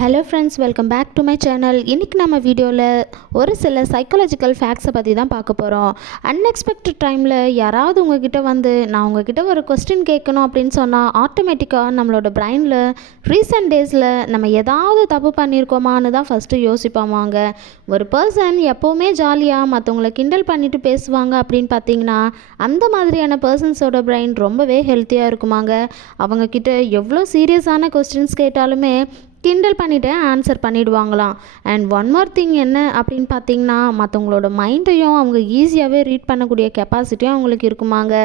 Hello friends, welcome back to my channel. இன்றைக்கி நம்ம வீடியோவில் ஒரு சில சைக்காலஜிக்கல் ஃபேக்ட்ஸை பற்றி தான் பார்க்க போகிறோம். அன்எக்ஸ்பெக்டட் டைமில் யாராவது உங்ககிட்ட வந்து நான் உங்ககிட்ட ஒரு கொஸ்டின் கேட்கணும் அப்படின்னு சொன்னால் ஆட்டோமேட்டிக்காக நம்மளோட பிரைனில் ரீசெண்ட் டேஸில் நம்ம ஏதாவது தப்பு பண்ணியிருக்கோமான்னு தான் ஃபஸ்ட்டு யோசிப்பாங்க. ஒரு பர்சன் எப்போவுமே ஜாலியாக மற்றவங்களை கிண்டல் பண்ணிட்டு பேசுவாங்க அப்படின்னு பார்த்தீங்கன்னா அந்த மாதிரியான பர்சன்ஸோட பிரைன் ரொம்பவே ஹெல்த்தியாக இருக்குமாங்க. அவங்கக்கிட்ட எவ்வளோ சீரியஸான கொஸ்டின்ஸ் கேட்டாலுமே கிண்டல் பண்ணிவிட்டு ஆன்சர் பண்ணிவிடுவாங்களாம். அண்ட் ஒன் மோர் திங் என்ன அப்படின்னு பார்த்தீங்கன்னா, மற்றவங்களோட மைண்டையும் அவங்க ஈஸியாகவே ரீட் பண்ணக்கூடிய கெப்பாசிட்டியும் அவங்களுக்கு இருக்குமாங்க.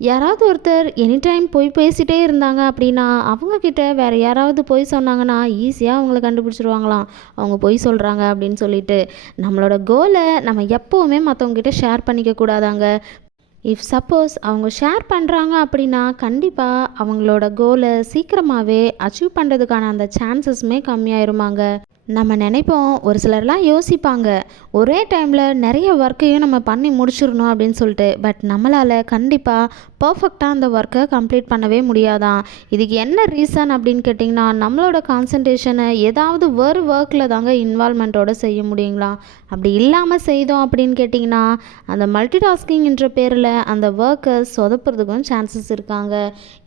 யாராவது ஒருத்தர் எனி டைம் போய் பேசிகிட்டே இருந்தாங்க அப்படின்னா அவங்கக்கிட்ட வேறு யாராவது பொய் சொன்னாங்கன்னா ஈஸியாக அவங்கள கண்டுபிடிச்சிருவாங்களாம் அவங்க பொய் சொல்கிறாங்க அப்படின்னு சொல்லிட்டு. நம்மளோட கோலை நம்ம எப்போவுமே மற்றவங்ககிட்ட ஷேர் பண்ணிக்க கூடாதாங்க. இஃப் சப்போஸ் அவங்க ஷேர் பண்ணுறாங்க அப்படின்னா கண்டிப்பாக அவங்களோட கோலை சீக்கிரமாகவே அச்சீவ் பண்ணுறதுக்கான அந்த சான்சஸுமே கம்மியாயிருமாங்க. நம்ம நினைப்போம், ஒரு சிலர்லாம் யோசிப்பாங்க ஒரே டைமில் நிறைய ஒர்க்கையும் நம்ம பண்ணி முடிச்சிடணும் அப்படின்னு சொல்லிட்டு. பட் நம்மளால் கண்டிப்பாக பர்ஃபெக்டாக அந்த ஒர்க்கை கம்ப்ளீட் பண்ணவே முடியாதான். இதுக்கு என்ன ரீசன் அப்படின்னு கேட்டிங்கன்னா, நம்மளோட கான்சன்ட்ரேஷனை ஏதாவது ஒரு ஒர்க்கில் தாங்க இன்வால்மெண்ட்டோடு செய்ய முடியுங்களா. அப்படி இல்லாமல் செய்தோம் அப்படின்னு கேட்டிங்கன்னா அந்த மல்டி டாஸ்கிங்ன்ற பேரில் அந்த ஒர்க்கை சொதப்புறதுக்கும் சான்சஸ் இருக்காங்க.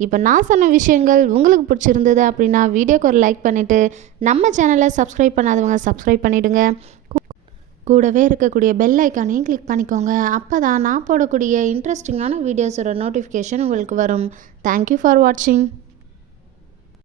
இப்போ நான் சொன்ன விஷயங்கள் உங்களுக்கு பிடிச்சிருந்தது அப்படின்னா வீடியோக்கு ஒரு லைக் பண்ணிவிட்டு நம்ம சேனலை சப்ஸ்கிரைப் பண்ணாதவங்க சப்ஸ்கிரைப் பண்ணிவிடுங்க. கூடவே இருக்கக்கூடிய பெல் ஐக்கானையும் கிளிக் பண்ணிக்கோங்க. அப்போ தான் நான் போடக்கூடிய இன்ட்ரெஸ்டிங்கான வீடியோஸோட நோட்டிஃபிகேஷன் உங்களுக்கு வரும். தேங்க்யூ ஃபார் வாட்சிங்.